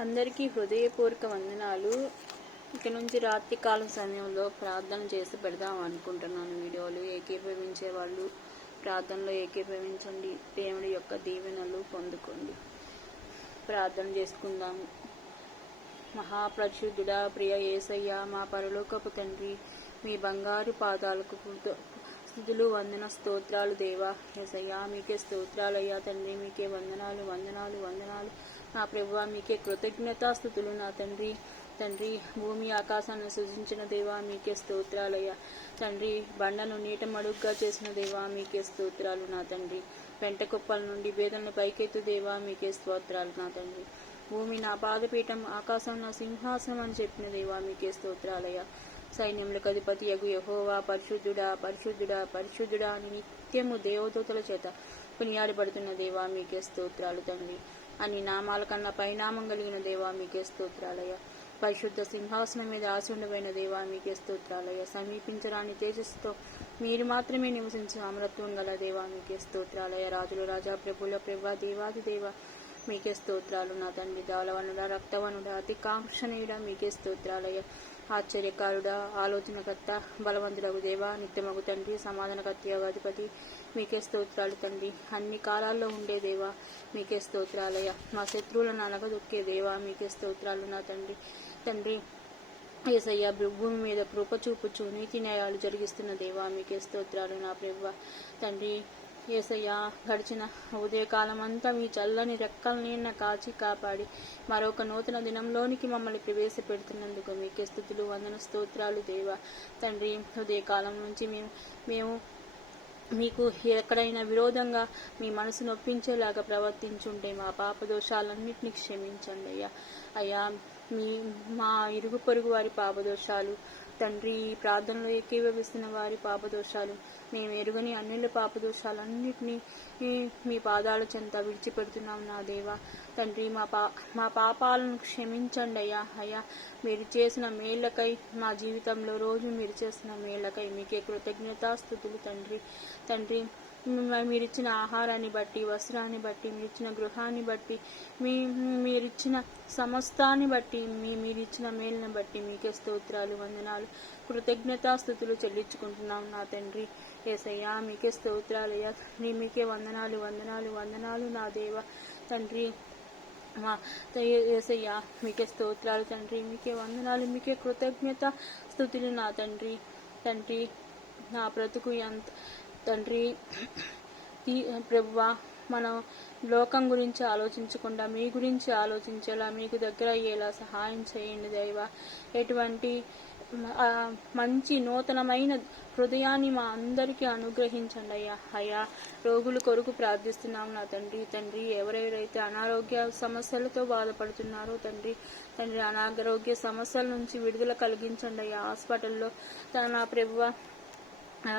అందరికీ హృదయపూర్వక వందనాలు. ఇక నుంచి రాత్రి కాలం సమయంలో ప్రార్థన చేసి పెడదాం అనుకుంటున్నాను. వీడియోలు ఏకీభవించే వాళ్ళు ప్రార్థనలో ఏకీభవించండి. దేవుడి యొక్క దీవెనలు పొందుకోండి. ప్రార్థన చేసుకుందాము. మహాపరిశుద్ధుడా, ప్రియ యేసయ్య, మా పరలోకపు తండ్రి, మీ బంగారు పాదాలకు స్తుతులు, వందన, స్తోత్రాలు దేవా. యేసయ్య, మీకే స్తోత్రాలయ్యా తండ్రి. మీకే వందనాలు వందనాలు వందనాలు నా ప్రభువా. మీకే కృతజ్ఞతాస్తుతులు నా తండ్రి. తండ్రి, భూమి ఆకాశాన్ని సృజించిన దేవా, మీకే స్తోత్రాలయ్యా తండ్రి. బండను నీట మడుగ్గా చేసిన దేవా, మీకే స్తోత్రాలు నా తండ్రి. పెంట కుప్పల నుండి వేదనను పైకెత్తు దేవా, మీకే స్తోత్రాలు నా తండ్రి. భూమి నా పాదపీఠం, ఆకాశం నా సింహాసనం అని చెప్పిన దేవా, మీకే స్తోత్రాలయ్యా. సైన్యములకు అధిపతి యగు యెహోవా, పరిశుద్ధుడా పరిశుద్ధుడా పరిశుద్ధుడా అని నిత్యము దేవదూతల చేత కొనియాడబడుతున్న దేవా, మీకే స్తోత్రాలు తండ్రి. అన్ని నామాల కన్నా పైనామం కలిగిన దేవా, మీకే స్తోత్రాలయ్యా. పరిశుద్ధ సింహాసనం మీద ఆసీనుడైన దేవా, మీకే స్తోత్రాలయ్యా. సమీపించరాని తేజస్సుతో మీరు మాత్రమే నివసించే అమరత్వం గల దేవా, మీకే స్తోత్రాలయ్యా. రాజుల రాజా, ప్రభుల ప్రభా, దేవాది దేవ, మీకే స్తోత్రాలు నా తండ్రి. దాలవనుడా, రక్తవనుడా, అతి కాంక్షణీయుడా, మీకే స్తోత్రాలయ్యా. ఆశ్చర్యకారుడా, ఆలోచనకర్త, బలవంతుడగు దేవా, నిత్యమగు తండ్రి, సమాధానకర్త అధిపతి, మీకే స్తోత్రాలు తండ్రి. అన్ని కాలాల్లో ఉండే దేవా, మీకే స్తోత్రాలయ్యా. మా శత్రువులను అనగదొక్కే దేవా, మీకే స్తోత్రాలు నా తండ్రి. తండ్రి యేసయ్య, భూమి మీద కృప చూపుచు నీతి న్యాయాలు జరిగిస్తున్న దేవా, మీకే స్తోత్రాలు నా ప్రభువా. తండ్రి యేసయ్య, గడిచిన ఉదయకాలం అంతా మీ చల్లని రెక్కల నీడ కాచి కాపాడి మరొక నూతన దినంలోనికి మమ్మల్ని ప్రవేశపెడుతున్నందుకు మీకే స్తుతులు, వందన, స్తోత్రాలు దేవా. తండ్రి, ఉదయకాలం నుంచి మేము మీకు ఎక్కడైనా విరోధంగా మీ మనసు నొప్పించేలాగా ప్రవర్తించుంటే మా పాపదోషాలన్నింటినీ క్షమించండి అయ్యా. అయ్యా, మా ఇరుగు పొరుగు వారి పాపదోషాలు తండ్రి, ఈ ప్రార్థనలో ఏకీభవిస్తున్న వారి పాపదోషాలు, మేము ఎరుగని అన్యుల పాపదోషాలన్నింటినీ మీ పాదాల చెంత విడిచిపెడుతున్నాం నా దేవా. తండ్రి, మా పాపాలను క్షమించండి అయ్యా. అయ్యా, మీరు చేసిన మేళ్లకై, మా జీవితంలో రోజు మీరు చేసిన మేళ్లకై మీకే కృతజ్ఞతాస్తుతులు తండ్రి. తండ్రి, మీరిచ్చిన ఆహారాన్ని బట్టి, వస్త్రాన్ని బట్టి, మీరిచ్చిన గృహాన్ని బట్టి, మీరిచ్చిన సమస్తాన్ని బట్టి, మీరిచ్చిన మేలును బట్టి మీకే స్తోత్రాలు, వందనాలు, కృతజ్ఞతాస్తుతులు చెల్లించుకుంటున్నాం నా తండ్రి. యేసయ్యా, మీకే స్తోత్రాలయ్యా. మీకే వందనాలు వందనాలు వందనాలు నా దేవ. తండ్రి, మా యేసయ్యా, మీకే స్తోత్రాలు తండ్రి. మీకే వందనాలు, మీకే కృతజ్ఞత స్తుతులు నా తండ్రి. తండ్రి, నా బ్రతుకు ఎంత తండ్రి ప్రభువా, మనం లోకం గురించి ఆలోచించకుండా మీ గురించి ఆలోచించేలా, మీకు దగ్గర అయ్యేలా సహాయం చేయండి దైవా. ఎటువంటి మంచి నూతనమైన హృదయాన్ని మా అందరికీ అనుగ్రహించండి అయ్యా. అయ్యా, రోగుల కొరకు ప్రార్థిస్తున్నాం నా తండ్రి. తండ్రి, ఎవరెవరైతే అనారోగ్య సమస్యలతో బాధపడుతున్నారో తండ్రి, అనారోగ్య సమస్యల నుంచి విడుదల కలిగించండి అయ్యా. హాస్పిటల్లో నా ప్రభువా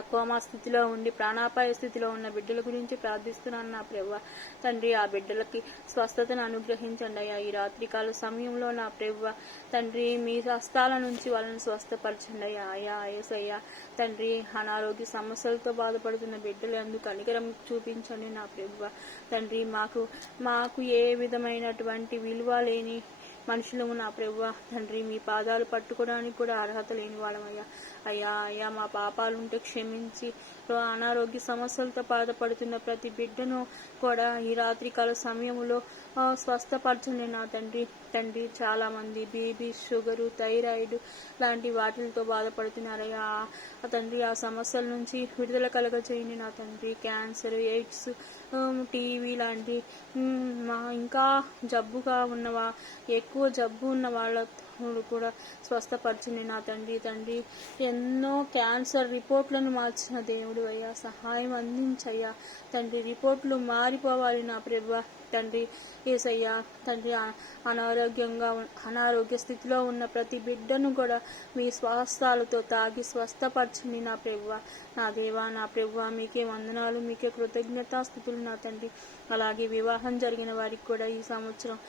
కోమా స్థితిలో ఉండి ప్రాణాపాయ స్థితిలో ఉన్న బిడ్డల గురించి ప్రార్థిస్తున్నాను నా ప్రభువా. తండ్రి, ఆ బిడ్డలకి స్వస్థతను అనుగ్రహించండి అయ్యా. ఈ రాత్రికాల సమయంలో నా ప్రభువా తండ్రి, మీ హస్తాల నుంచి వాళ్ళని స్వస్థపరచండి అయ్యా. అయ్యా యేసయ్యా తండ్రి, అనారోగ్య సమస్యలతో బాధపడుతున్న బిడ్డలు అందుకు కనికరం చూపించండి నా ప్రభువా. తండ్రి, మాకు ఏ విధమైనటువంటి విలువ లేని మనుషులము నా ప్రభువా. తండ్రి, మీ పాదాలు పట్టుకోవడానికి కూడా అర్హత లేని వాళ్ళమయ్యా. అయ్యా, మా పాపాలుంటే క్షమించి అనారోగ్య సమస్యలతో బాధపడుతున్న ప్రతి బిడ్డను కూడా ఈ రాత్రికాల సమయంలో స్వస్థపరచండి నా తండ్రి. తండ్రి, చాలా మంది బీపీ, షుగరు, థైరాయిడ్ లాంటి వాటితో బాధపడుతున్నారయ్యా. తండ్రి, ఆ సమస్యల నుంచి విడుదల కలగచేయండి నా తండ్రి. క్యాన్సర్, ఎయిడ్స్, టీవీ లాంటి ఇంకా జబ్బుగా ఉన్నవా, ఎక్కువ జబ్బు ఉన్న వాళ్ళ కూడా స్వస్థపరచండి నా తండ్రి. తండ్రి, ఎన్నో క్యాన్సర్ రిపోర్ట్లను మార్చిన దేవుడు అయ్యా, సహాయం అందించయ్యా. తండ్రి, రిపోర్ట్లు మారిపోవాలి నా ప్రభువా. తండ్రి యేసయ్యా తండ్రి, అనారోగ్య స్థితిలో ఉన్న ప్రతి బిడ్డను కూడా మీ స్వస్థాలతో తాగి స్వస్థపరచండి నా ప్రభువా. నా దేవా, నా ప్రభువా, మీకే వందనాలు, మీకే కృతజ్ఞతాస్తుతులు నా తండ్రి. అలాగే వివాహం జరిగిన వారికి కూడా ఈ సంవత్సరం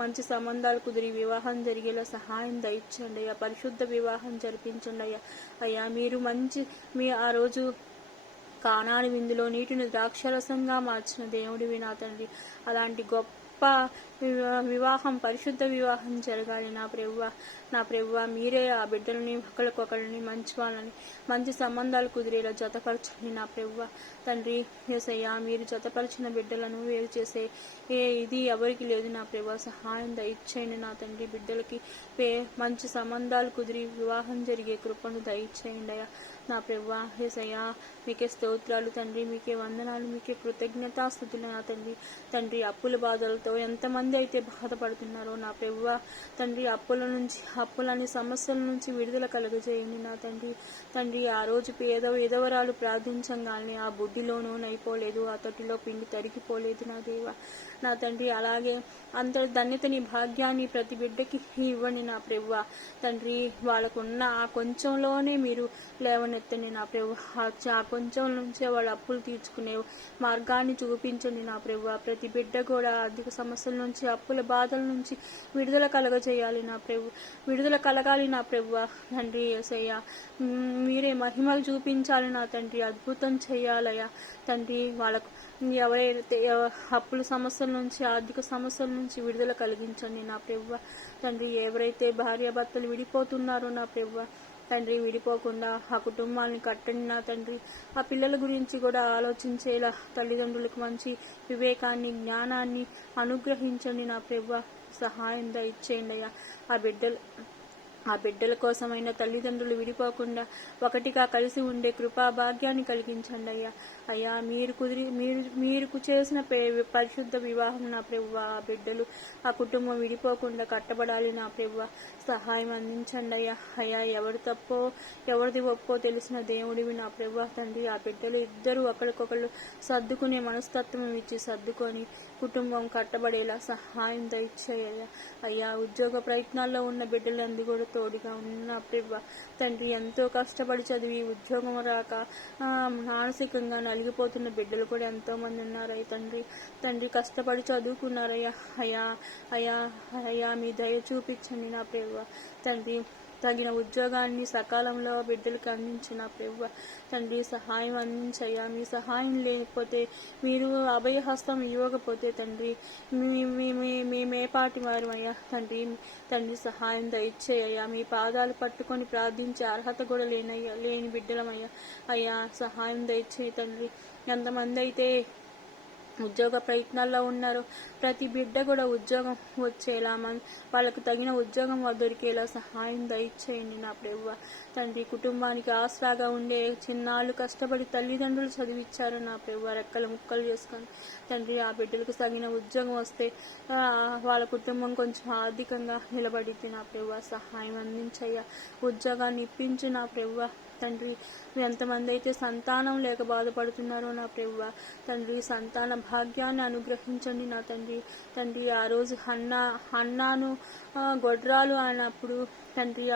మంచి సంబంధాలు కుదిరి వివాహం జరిగేలా సహాయం దయచండి అయ్యా. పరిశుద్ధ వివాహం జరిపించండి అయ్యా. అయ్యా, మీరు ఆ రోజు కానాని విందులో నీటిని ద్రాక్షరసంగా మార్చిన దేవుడివి నా తండ్రి. అలాంటి గొప్ప గొప్ప వివాహం, పరిశుద్ధ వివాహం జరగాలి నా ప్రభువా మీరే ఆ బిడ్డలని ఒకరికొకరిని మంచి వాళ్ళని మంచి సంబంధాలు కుదిరేలా జతపరచండి నా ప్రభువా. తండ్రి యేసయ్యా, మీరు జతపరిచిన బిడ్డలను వేరు చేసే ఇది ఎవరికి లేదు నా ప్రభువా. సహాయం దయచేయండి నా తండ్రి. బిడ్డలకి మంచి సంబంధాలు కుదిరి వివాహం జరిగే కృపను దయచేయండి అయ్యా నా ప్రభువా. యేసయ్యా, మీకే స్తోత్రాలు తండ్రి, మీకే వందనాలు, మీకే కృతజ్ఞతాస్తుతులు నా తండ్రి. తండ్రి అప్పుల బాధలతో ఎంతమంది అయితే బాధపడుతున్నారో నా ప్రభువా తండ్రి, అప్పులని సమస్యల నుంచి విడుదల కలుగజేయండి నా తండ్రి. తండ్రి ఆ రోజు విధవరాలు ప్రార్థించగానే ఆ బుడ్డిలోనూ నైపోలేదు, ఆ తొట్టిలో పిండి తరిగిపోలేదు నా దేవా నా తండ్రి. అలాగే అంతటి ధన్యతని భాగ్యాన్ని ప్రతి బిడ్డకి ఇవ్వండి నా ప్రభువా తండ్రి. వాళ్ళకున్న ఆ కొంచెంలోనే మీరు లేవనెత్తండి నా ప్రభువా. ఆ కొంచెం నుంచే వాళ్ళ అప్పులు తీర్చుకునే మార్గాన్ని చూపించండి నా ప్రభువా. ప్రతి బిడ్డ కూడా ఆర్థిక సమస్యల నుంచి, అప్పుల బాధల నుంచి విడుదల కలగాలి నా ప్రభువా తండ్రి. యేసయ్యా, మీరే మహిమలు చూపించాలి నా తండ్రి, అద్భుతం చేయాలయ్యా తండ్రి. వాళ్ళకు ఎవరైతే అప్పుల సమస్యల నుంచి, ఆర్థిక సమస్యల నుంచి విడుదల కలిగించండి నా ప్రభువా తండ్రి. ఎవరైతే భార్యాభర్తలు విడిపోతున్నారో నా ప్రభువా తండ్రి, విడిపోకుండా ఆ కుటుంబాన్ని కట్టండి నా తండ్రి. ఆ పిల్లల గురించి కూడా ఆలోచించేలా తల్లిదండ్రులకు మంచి వివేకాన్ని, జ్ఞానాన్ని అనుగ్రహించండి నా ప్రభువా. సహాయం దయచేయండి అయ్యా. ఆ బిడ్డల కోసమైన తల్లిదండ్రులు విడిపోకుండా ఒకటిగా కలిసి ఉండే కృపా భాగ్యాన్ని కలిగించండి అయ్యా. మీరు చేసిన పరిశుద్ధ వివాహం నా ప్రభువా, ఆ బిడ్డలు ఆ కుటుంబం విడిపోకుండా కట్టబడాలి నా ప్రభువా. సహాయం అందించండి అయ్యా. ఎవరి తప్పో ఎవరిది ఒప్పో తెలిసిన దేవుడివి నా ప్రభువా తండ్రి. ఆ బిడ్డలు ఇద్దరు ఒకరికొకళ్ళు సర్దుకునే మనస్తత్వం ఇచ్చి సర్దుకొని కుటుంబం కట్టబడేలా సహాయం దయచేయ్యా అయ్యా. ఉద్యోగ ప్రయత్నాల్లో ఉన్న బిడ్డలందరూ కూడా తోడుగా ఉన్న ప్రభువా తండ్రి. ఎంతో కష్టపడి చదివి ఉద్యోగం రాక మానసికంగా నలిగిపోతున్న బిడ్డలు కూడా ఎంతో మంది ఉన్నారయ్య తండ్రి. కష్టపడి చదువుకున్నారయ్యా అయ్యా. మీ దయ చూపించండి నా ప్రభువా తండ్రి. తగిన ఉద్యోగాన్ని సకాలంలో బిడ్డలకు అందించిన ప్రభువా తండ్రి. సహాయం అందించయ్యా. మీ సహాయం లేకపోతే, మీరు అభయహస్తం ఇవ్వకపోతే తండ్రి, మేపాటి వారు అయ్యా తండ్రి. సహాయం దయచేయ్యా. మీ పాదాలు పట్టుకొని ప్రార్థించే అర్హత కూడా లేని బిడ్డలమయ్యా అయ్యా. సహాయం దయచేయి తండ్రి. ఎంతమంది అయితే ఉద్యోగ ప్రయత్నాల్లో ఉన్నారు, ప్రతి బిడ్డ కూడా ఉద్యోగం వచ్చేలా, వాళ్ళకు తగిన ఉద్యోగం దొరికేలా సహాయం దయచేయండి నా ప్రభువా తండ్రి. కుటుంబానికి ఆసరాగా ఉండే చిన్నాళ్ళు కష్టపడి తల్లిదండ్రులు చదివించారు నా ప్రభువా, రెక్కలు ముక్కలు చేసుకొని తండ్రి. ఆ బిడ్డలకు తగిన ఉద్యోగం వస్తే వాళ్ళ కుటుంబం కొంచెం ఆర్థికంగా నిలబడిద్ది నా ప్రభువా. సహాయం అందించయ్యా. ఉద్యోగాన్ని ఇప్పించు నా ప్రభువా తండ్రి. ఎంతమంది అయితే సంతానం లేక బాధపడుతున్నారో నా ప్రభువా తండ్రి, సంతాన భాగ్యాన్ని అనుగ్రహించండి నా తండ్రి. ఆ రోజు హన్నాను గొడ్రాలు అన్నప్పుడు తండ్రి,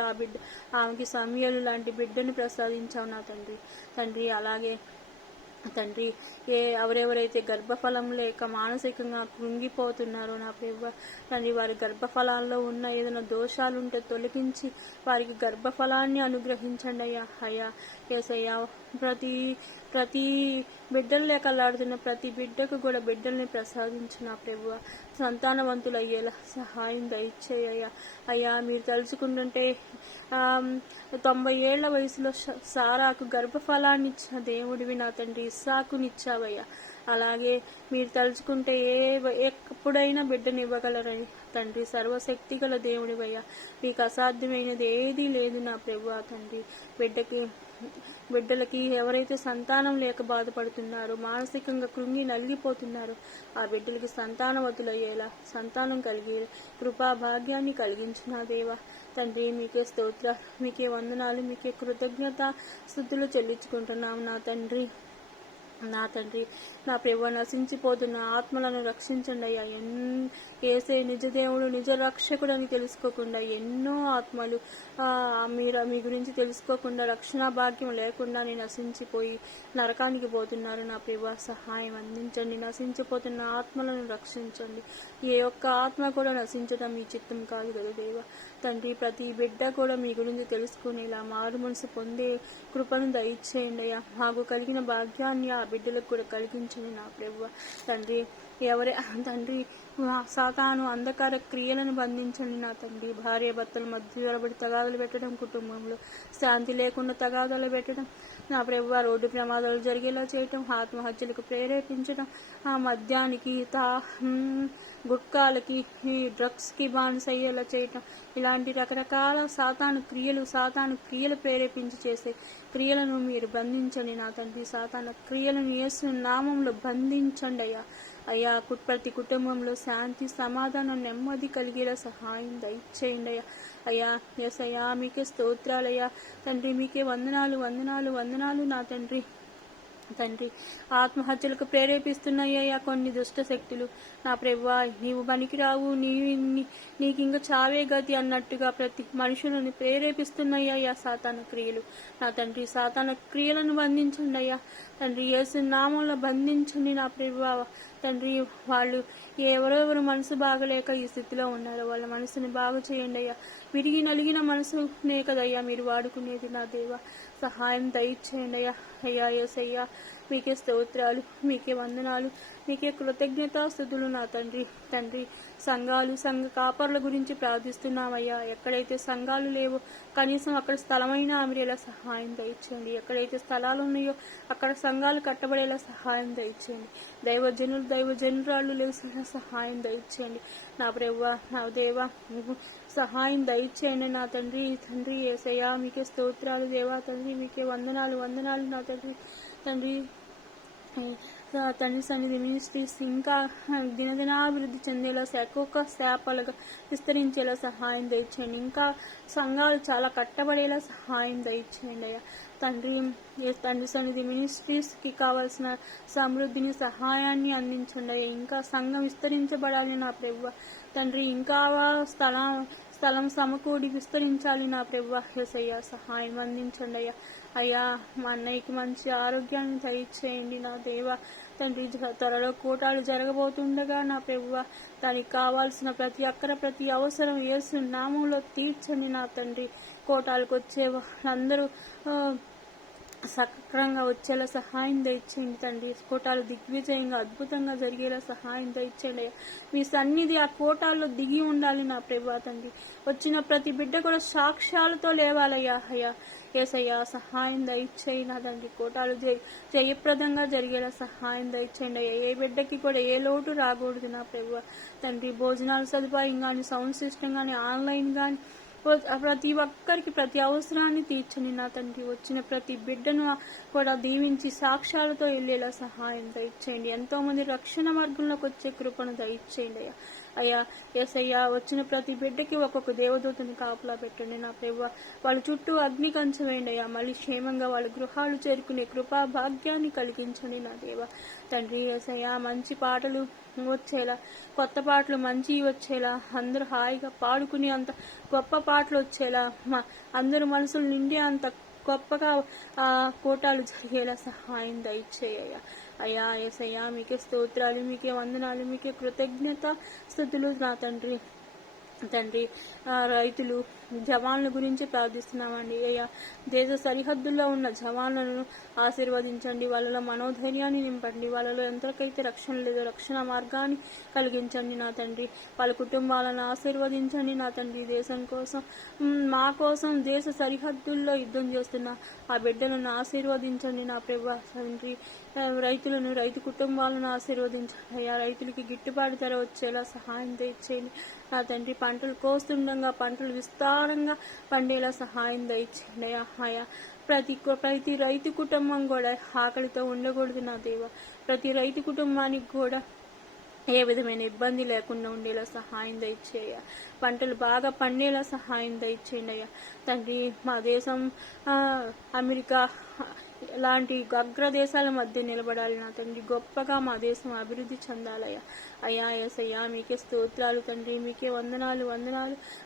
ఆమెకి సమయలు లాంటి బిడ్డను ప్రసాదించావు నా తండ్రి. అలాగే తండ్రి, ఎవరెవరైతే గర్భఫలం లేక మానసికంగా కృంగిపోతున్నారో నా ప్రభువా తండ్రి, వారి గర్భఫలాల్లో ఉన్న ఏదైనా దోషాలుంటే తొలగించి వారికి గర్భఫలాన్ని అనుగ్రహించండి అయ్యా యేసయ్యా. ప్రతి బిడ్డలు లేకలాడుతున్న ప్రతి బిడ్డకు కూడా బిడ్డల్ని ప్రసాదించు నా ప్రభువా. సంతానవంతులు అయ్యేలా సహాయం దయచేయ్యా అయ్యా. మీరు తలుచుకుంటుంటే 90 ఏళ్ల వయసులో సారాకు గర్భఫలాన్ని ఇచ్చిన దేవుడివి నా తండ్రి. ఇస్సాకునిచ్చావయ్యా. అలాగే మీరు తలుచుకుంటే ఎప్పుడైనా బిడ్డనివ్వగలరని తండ్రి. సర్వశక్తి గల దేవుడివయ్యా. మీకు అసాధ్యమైనది ఏదీ లేదు నా ప్రభువా తండ్రి. బిడ్డలకి ఎవరైతే సంతానం లేక బాధపడుతున్నారో, మానసికంగా కృంగి నలిగిపోతున్నారో, ఆ బిడ్డలకి సంతానవతులయ్యేలా, సంతానం కలిగే కృపా భాగ్యాన్ని కలిగించిన దేవా తండ్రి. మీకే స్తోత్ర, మీకే వందనాలు, మీకే కృతజ్ఞత స్తుతులు చెల్లించుకుంటున్నాం నా తండ్రి. నా ప్రభువా, నశించిపోతున్న ఆత్మలను రక్షించండి అయ్యా. ఏసే నిజ దేవుడు, నిజ రక్షకుడు అని తెలుసుకోకుండా ఎన్నో ఆత్మలు మీ గురించి తెలుసుకోకుండా, రక్షణ భాగ్యం లేకుండా నశించిపోయి నరకానికి పోతున్నారు నా ప్రభువా. సహాయం అందించండి. నశించిపోతున్న ఆత్మలను రక్షించండి. ఏ ఒక్క ఆత్మ కూడా నశించడం మీ చిత్తం కాదు కదా దేవా తండ్రి. ప్రతి బిడ్డ కూడా మీ గురించి తెలుసుకునేలా మారు మనసు పొందే కృపను దయచేయండి అయ్యా. మాకు కలిగిన భాగ్యాన్ని ఆ బిడ్డలకు కూడా కలిగించండి నా ప్రభువా తండ్రి. ఎవరే తండ్రి సాతాను అంధకార క్రియలను బంధించండి నా తండ్రి. భార్య భర్తల మధ్య జరబడి తగాదాలు పెట్టడం, కుటుంబంలో శాంతి లేకుండా తగాదాలు పెట్టడం, నా ప్రభువా రోడ్డు ప్రమాదాలు జరిగేలా చేయటం, ఆత్మహత్యలకు ప్రేరేపించడం, ఆ మద్యానికి గుట్కాలకి డ్రగ్స్కి బానిస అయ్యేలా చేయటం, ఇలాంటి రకరకాల సాతాను క్రియలు ప్రేరేపించి చేసే క్రియలను మీరు బంధించండి నా తండ్రి. సాతాను క్రియలను యేసు నామంలో బంధించండి అయ్యా. అయ్యా ప్రతి కుటుంబంలో శాంతి సమాధానం నెమ్మది కలిగేలా సహాయం దయచేయండి అయ్యా. అయ్యా ఎస్ అయ్యా మీకే స్తోత్రాలయ్యా తండ్రి. మీకే వందనాలు నా తండ్రి. ఆత్మహత్యలకు ప్రేరేపిస్తున్నాయ్యా కొన్ని దుష్ట శక్తులు. నా ప్రభువా నీవు పనికిరావు, నీకు ఇంకా చావే గతి అన్నట్టుగా ప్రతి మనుషులను ప్రేరేపిస్తున్నాయ్యా సాతాన క్రియలు. నా తండ్రి సాతాన క్రియలను బంధించండి అయ్యా తండ్రి. యేసు నామంలో బంధించండి నా ప్రభువా తండ్రి. వాళ్ళు ఎవరెవరు మనసు బాగలేక ఈ స్థితిలో ఉన్నారో వాళ్ళ మనసుని బాగు చేయండి అయ్యా. విరిగి నలిగిన మనసునే కదయ్యా మీరు వాడుకునేది నా దేవ. సహాయం దయచేయండి అయ్యా. అయ్యా యేసయ్యా మీకే స్తోత్రాలు, మీకే వందనాలు, మీకే కృతజ్ఞతాస్తుతులు నా తండ్రి. సంఘ కాపర్ల గురించి ప్రార్థిస్తున్నామయ్యా. ఎక్కడైతే సంఘాలు లేవో కనీసం అక్కడ స్థలమైనా అమిరేలా సహాయం దయచేయండి. ఎక్కడైతే స్థలాలు ఉన్నాయో అక్కడ సంఘాలు కట్టబడేలా సహాయం దయచేయండి. దైవజనురాళ్ళు లేసేలా సహాయం దయచేయండి నా ప్రభువా నా దేవా. సహాయం దయచేయండి నా తండ్రి. యేసయ్యా మీకే స్తోత్రాలు దేవా తండ్రి. మీకే వందనాలు నా తండ్రి. సన్నిధి మినిస్ట్రీస్ ఇంకా దినదినాభివృద్ధి చెందేలా ఒక్కొక్క శాపలుగా విస్తరించేలా సహాయం దయచేయండి. ఇంకా సంఘాలు చాలా కట్టబడేలా సహాయం దయచేయండి అయ్యా తండ్రి. సన్నిధి మినిస్ట్రీస్కి కావాల్సిన సమృద్ధిని సహాయాన్ని అందించండి అయ్యా. ఇంకా సంఘం విస్తరించబడాలి నా ప్రభువా తండ్రి. ఇంకా స్థలం సమకూడి విస్తరించాలి నా ప్రభువా యేసయ్యా. సహాయం అందించండి అయ్యా. అయ్యా మా అన్నయ్యకి మంచి ఆరోగ్యాన్ని దయచేయండి నా దేవ తండ్రి. త్వరలో కూటాలు జరగబోతుండగా నా ప్రభువా దానికి కావాల్సిన ప్రతి అవసరం యేసు నామంలో తీర్చండి నా తండ్రి. కోటాలకు వచ్చే వాళ్ళందరూ సక్రమంగా వచ్చేలా సహాయం దయచేయండి తండ్రి. కోటాలు దిగ్విజయంగా అద్భుతంగా జరిగేలా సహాయం దయచేయండి. మీ సన్నిధి ఆ కోటాల్లో దిగి ఉండాలి నా ప్రభువా తండ్రి. వచ్చిన ప్రతి బిడ్డ కూడా సాక్ష్యాలతో లేవాలయ్యా. అయ్యా యేసయ్యా సహాయం దయచేయి నా తండ్రి. కోటాలు జయప్రదంగా జరిగేలా సహాయం దయచేయండి అయ్యా. ఏ బిడ్డకి కూడా ఏ లోటు రాకూడదు నా ప్రభువా తండ్రి. భోజనాల సదుపాయం కానీ, సౌండ్ సిస్టమ్ కానీ, ఆన్లైన్ కానీ ప్రతి ఒక్కరికి ప్రతి అవసరాన్ని తీర్చండి నా తండ్రి. వచ్చిన ప్రతి బిడ్డను కూడా దీవించి సాక్ష్యాలతో వెళ్ళేలా సహాయం దయచేయండి. ఎంతో మంది రక్షణ మార్గంలోకి వచ్చే కృపను దయచేయండి అయ్యా. అయ్యా యేసయ్యా వచ్చిన ప్రతి బిడ్డకి ఒక్కొక్క దేవదూతను కాపులా పెట్టండి నా ప్రభువా. వాళ్ళ చుట్టూ అగ్ని కంచె వేయండి అయ్యా. మళ్ళీ క్షేమంగా వాళ్ళ గృహాలు చేరుకునే కృపా భాగ్యాన్ని కలిగించండి నా దేవ తండ్రి. యేసయ్యా మంచి పాటలు వచ్చేలా, కొత్త పాటలు మంచి వచ్చేలా, అందరూ హాయిగా పాడుకుని అంత గొప్ప పాటలు వచ్చేలా, అందరూ మనసులు నిండి అంత గొప్పగా కోటాలు జరిగేలా సహాయం దయచేయ్యా. అయ్యా యేసయ్యా మీకే స్తోత్రాలు, మీకే వందనాలు, మీకే కృతజ్ఞత స్తుతులు నా తండ్రి. రైతులు జవాన్ల గురించి ప్రార్థిస్తున్నామండి అయ్యా. దేశ సరిహద్దుల్లో ఉన్న జవాన్లను ఆశీర్వదించండి. వాళ్ళలో మనోధైర్యాన్ని నింపండి. వాళ్ళలో ఎంతకైతే రక్షణ లేదో రక్షణ మార్గాన్ని కలిగించండి నా తండ్రి. వాళ్ళ కుటుంబాలను ఆశీర్వదించండి నా తండ్రి. దేశం కోసం, మా కోసం దేశ సరిహద్దుల్లో యుద్ధం చేస్తున్న ఆ బిడ్డలను ఆశీర్వదించండి నా ప్రభువా తండ్రి. రైతు కుటుంబాలను ఆశీర్వదించండి అయ్యా. రైతులకి గిట్టుబాటు ధర వచ్చేలా సహాయం తెచ్చేయండి నా తండ్రి. పంటలు కోస్తుండగా పంటలు విస్తారంగా పండేలా సహాయం దయచేయండి అయ్యా. ప్రతి రైతు కుటుంబం కూడా ఆకలితో ఉండకూడదు నా దేవ. ప్రతి రైతు కుటుంబానికి కూడా ఏ విధమైన ఇబ్బంది లేకుండా ఉండేలా సహాయం దయచేయ. పంటలు బాగా పండేలా సహాయం దయచేయండి అయ్యా తండ్రి. మా దేశం అమెరికా లాంటి అగ్రదేశాల మధ్య నిలబడాలి నా తండ్రి. గొప్పగా మా దేశం అభివృద్ధి చెందాలయ్యా. అయ్యా యేసయ్యా మీకే స్తోత్రాలు తండ్రి. మీకే వందనాలు,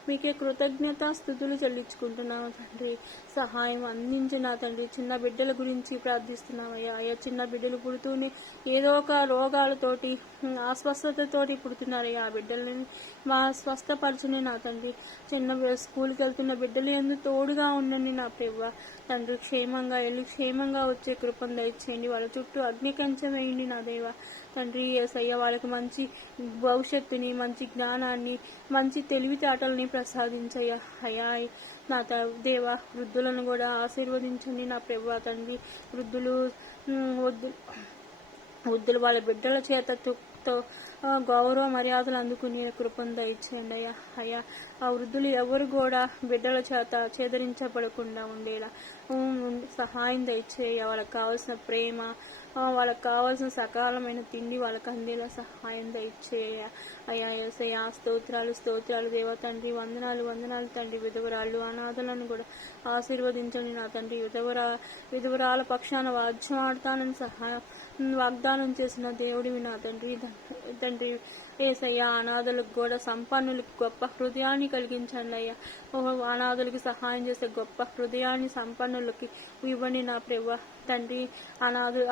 మీకే కృతజ్ఞత స్థుతులు చెల్లించుకుంటున్నాము తండ్రి. సహాయం అందించిన తండ్రి. చిన్న బిడ్డల గురించి ప్రార్థిస్తున్నామయ్యా. అయ్యా చిన్న బిడ్డలు పుడుతూనే ఏదో ఒక రోగాలతోటి అస్వస్థతతోటి పుడుతున్నారయ్యా. ఆ బిడ్డలని మా స్వస్థపరచని నా తండ్రి. చిన్న స్కూల్కి వెళ్తున్న బిడ్డలు ఎందుకు తోడుగా ఉండండి నా ప్రభువా తండ్రి. క్షేమంగా వెళ్ళి క్షేమంగా వచ్చే కృపను దయచేయండి. వాళ్ళ చుట్టూ అగ్ని కంచె వేయండి నా దేవ తండ్రి యేసయ్య వాళ్ళకి మంచి భవిష్యత్తుని, మంచి జ్ఞానాన్ని, మంచి తెలివితేటల్ని ప్రసాదించయ్యా. అయ్యా నా దేవ, వృద్ధులను కూడా ఆశీర్వదించండి నా ప్రభువా తండ్రి. వృద్ధులు వృద్ధులు వాళ్ళ బిడ్డల చేతతో గౌరవ మర్యాదలు అందుకునే కృపను దయచేయండి అయ్యా. అయ్యా ఆ వృద్ధులు ఎవరు కూడా బిడ్డల చేత చేదరించబడకుండా ఉండేలా సహాయం దయచేయ. వాళ్ళకి కావాల్సిన ప్రేమ, వాళ్ళకి కావాల్సిన సకాలమైన తిండి వాళ్ళకి అందేలా సహాయం దయచేయ. అయ్యా యేసయ్యా స్తోత్రాలు స్తోత్రాలు దేవ తండ్రి. వందనాలు వందనాలు తండ్రి. విధవరాళ్ళు అనాథలను కూడా ఆశీర్వదించండి నా తండ్రి. విధవరాల పక్షాన వాద్యం ఆడతానని వాగ్దానం చేసిన దేవుడివి నా తండ్రి. తండ్రి యేసయ్యా అనాథలకు కూడా సంపన్నులకు గొప్ప హృదయాన్ని కలిగించండి అయ్యా. అనాథులకి సహాయం చేసే గొప్ప హృదయాన్ని సంపన్నులకి ఇవ్వండి నా ప్రభువా తండ్రి.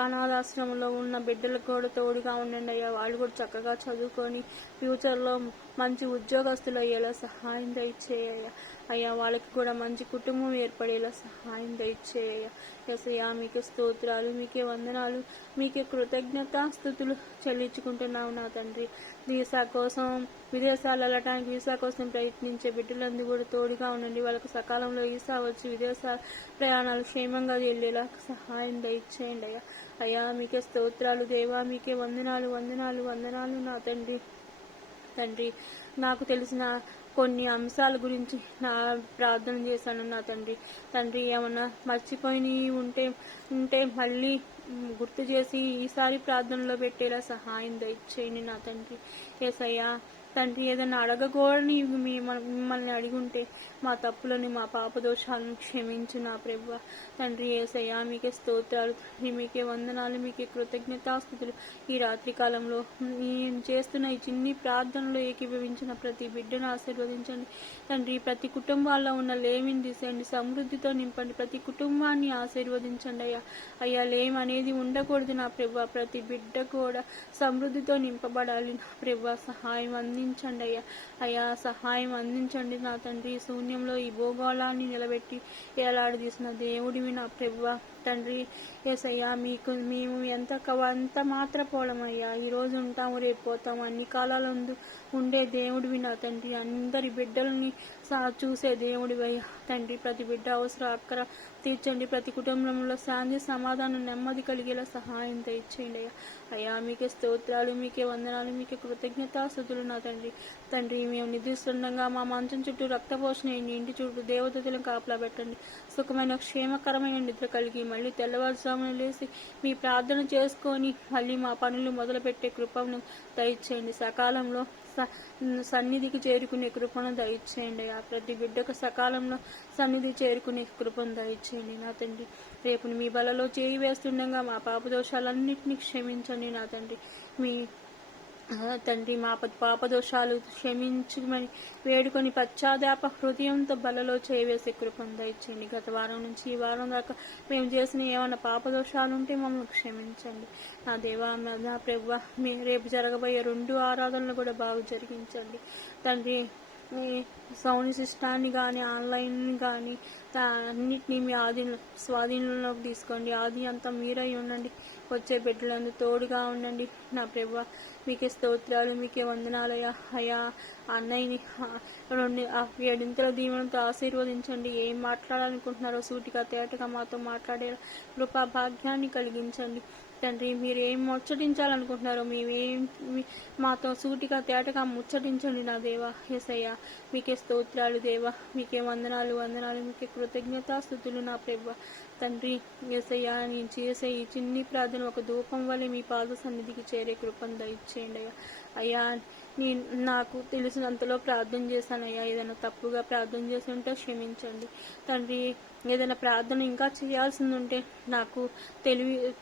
అనాథాశ్రమంలో ఉన్న బిడ్డలకు కూడా తోడుగా ఉండండి అయ్యా. వాళ్ళు కూడా చక్కగా చదువుకొని ఫ్యూచర్లో మంచి ఉద్యోగస్తులు అయ్యేలా సహాయం దయచేయ. అయ్యా వాళ్ళకి కూడా మంచి కుటుంబం ఏర్పడేలా సహాయం దయచేయ. యేసయ్యా మీకే స్తోత్రాలు, మీకే వందనాలు, మీకే కృతజ్ఞతాస్తుతులు చెల్లించుకుంటున్నావు నా తండ్రి. వీసా కోసం విదేశాలు వెళ్ళటానికి వీసా కోసం ప్రయత్నించే బిడ్డలందరూ కూడా తోడుగా ఉండండి. వాళ్ళకి సకాలంలో వీసా వచ్చి విదేశ ప్రయాణాలు క్షేమంగా వెళ్ళేలా సహాయం దయచేయండి అయ్యా. అయ్యా మీకే స్తోత్రాలు దేవా, మీకే వందనాలు వందనాలు వందనాలు నా తండ్రి. తండ్రి నాకు తెలిసిన కొన్ని అంశాల గురించి నా ప్రార్థన చేశాను నా తండ్రి. తండ్రి ఏమన్నా మర్చిపోయి ఉంటే మళ్ళీ గుర్తు చేసి ఈసారి ప్రార్థనలో పెట్టేలా సహాయం దయచేయండి నా తండ్రి. యేసయ్యా తండ్రి ఏదైనా అడగకూడని మిమ్మల్ని అడిగి ఉంటే మా తప్పులని, మా పాపదోషాలను క్షమించు నా ప్రభువా తండ్రి. యేసయ్యా మీకే స్తోత్రాలు తండ్రి, మీకే వందనాలు, మీకే కృతజ్ఞతాస్తుతులు. ఈ రాత్రి కాలంలో నేను చేస్తున్న ఈ చిన్ని ప్రార్థనలో ఏకీభవించిన ప్రతి బిడ్డను ఆశీర్వదించండి తండ్రి. ప్రతి కుటుంబాల్లో ఉన్న లేమిని తీసేయండి, సమృద్ధితో నింపండి. ప్రతి కుటుంబాన్ని ఆశీర్వదించండి అయ్యా. అయ్యా లేమి అనేది ఉండకూడదు నా ప్రభువా. ప్రతి బిడ్డ కూడా సమృద్ధితో నింపబడాలి నా ప్రభువా. సహాయం అందించండి అయ్యా. అయ్యా సహాయం అందించండి నా తండ్రి. శూన్యంలో ఈ భూగోళాన్ని నిలబెట్టి ఏలాడదీసిన దేవుడివి నా ప్రభువా తండ్రి. యేసయ్యా మేము ఎంత మాత్రపోవడమయ్యా. ఈరోజు ఉంటాము, రేపు పోతాము. అన్ని కాలాలందు ఉండే దేవుడివి నా తండ్రి. అందరి బిడ్డల్ని చూసే దేవుడివయ్యా తండ్రి. ప్రతి బిడ్డ అవసరం అక్కర తీర్చండి. ప్రతి కుటుంబంలో శాంతి సమాధానం నెమ్మది కలిగేలా సహాయం దయచేయండి అయ్యా. అయ్యా మీకే స్తోత్రాలు, మీకే వందనాలు, మీకే కృతజ్ఞతాస్తుతులు నా తండ్రి. తండ్రి మేము నిద్రిస్తుండగా మా మంచం చుట్టూ రక్తపోషణ ఇంటి చుట్టూ దేవదూతలను కాపలా పెట్టండి. సుఖమైన క్షేమకరమైన నిద్ర కలిగి మళ్ళీ తెల్లవారుజామున లేసి మీ ప్రార్థన చేసుకొని మళ్ళీ మా పనులు మొదలుపెట్టే కృపను దయచేయండి. సకాలంలో సన్నిధికి చేరుకునే కృపను దయచేయండి. ఆ ప్రతి బిడ్డకు సకాలంలో సన్నిధి చేరుకునే కృపను దయచేయండి నా తండ్రి. రేపు మీ బలలో చేయి వేస్తుండగా మా పాపదోషాలన్నింటినీ క్షమించండి నా తండ్రి. మీ తండ్రి మా పాపదోషాలు క్షమించమని వేడుకొని పశ్చాత్తాప హృదయంతో బలలో చేయవేసే కృపను దయచేయండి. గత వారం నుంచి ఈ వారం దాకా మేము చేసిన ఏమైనా పాపదోషాలు ఉంటే మమ్మల్ని క్షమించండి నా దేవా. నా ప్రభువా రేపు జరగబోయే 2 ఆరాధనలు కూడా బాగా జరిగించండి తండ్రి. సౌండ్ సిస్టాన్ని కానీ ఆన్లైన్ కానీ అన్నిటినీ మీ స్వాధీనంలోకి తీసుకోండి. ఆది అంతా మీరై ఉండండి. వచ్చే బిడ్డలందు తోడుగా ఉండండి నా ప్రభువా. మీకే స్తోత్రాలు, మీకే వందనాలయ్యా. అయ్యా అన్నయ్యని 7 దీవెనతో ఆశీర్వదించండి. ఏం మాట్లాడాలనుకుంటున్నారో సూటిగా తేటగా మాతో మాట్లాడే కృపా భాగ్యాన్ని కలిగించండి తండ్రి. మీరు ఏం ముచ్చటించాలనుకుంటున్నారో మాతో సూటిగా తేటగా ముచ్చటించండి నా దేవా. యేసయ్యా మీకే స్తోత్రాలు దేవా, మీకే వందనాలు వందనాలు, మీకే కృతజ్ఞతాస్తుతులు నా ప్రభువా తండ్రి. యేసయ్యా నేను చేసే ఈ చిన్ని ప్రార్థన ఒక ధూపం వల్ల మీ పాద సన్నిధికి చేరే కృపను దయచేయండి అయ్యా. అయ్యా నాకు తెలిసినంతలో ప్రార్థన చేశానయ్యా. ఏదైనా తప్పుగా ప్రార్థన చేసి ఉంటే క్షమించండి తండ్రి. ఏదైనా ప్రార్థన ఇంకా చేయాల్సింది ఉంటే నాకు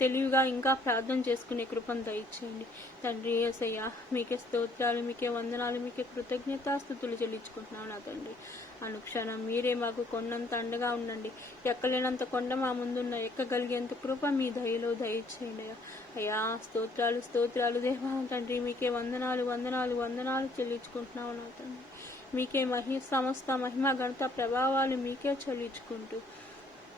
తెలివిగా ఇంకా ప్రార్థన చేసుకునే కృపను దయచేయండి తండ్రి. యేసయ్యా మీకే స్తోత్రాలు, మీకే వందనాలు, మీకే కృతజ్ఞతాస్తుతులు చెల్లించుకుంటున్నాను నా తండ్రి. అనుక్షణం మీరే మాకు కొండంత అండగా ఉండండి. ఎక్కలేనంత కొండ మా ముందున్న ఎక్కగలిగేంత కృప మీ దయలో దయచేయండి అయ్యా. స్తోత్రాలు స్తోత్రాలు దేవా తండ్రి. మీకే వందనాలు వందనాలు వందనాలు చెల్లించుకుంటున్నావు నా తండ్రి. మీకే సమస్త మహిమ ఘనత ప్రభావాలు మీకే చెల్లించుకుంటూ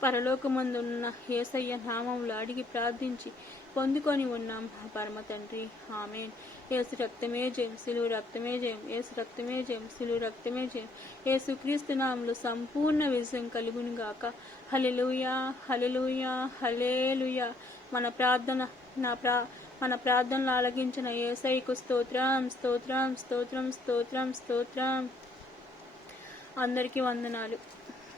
పరలోకమందున్న యేసయ్య నామములో అడిగి ప్రార్థించి పొందుకొని ఉన్నాం పరమ తండ్రి. ఆమేన్. యేసు రక్తమే జయం, సిలువ రక్తమే జయం, యేసు రక్తమే జయం, సిలువ రక్తమే జయం. యేసుక్రీస్తు నామములో సంపూర్ణ విజయం కలుగును గాక. హల్లెలూయా, హల్లెలూయా, హల్లెలూయా. మన ప్రార్థనలు ఆలకించిన యేసయ్యకు స్తోత్రం, స్తోత్రం, స్తోత్రం, స్తోత్రం, స్తోత్రం. అందరికీ వందనాలు.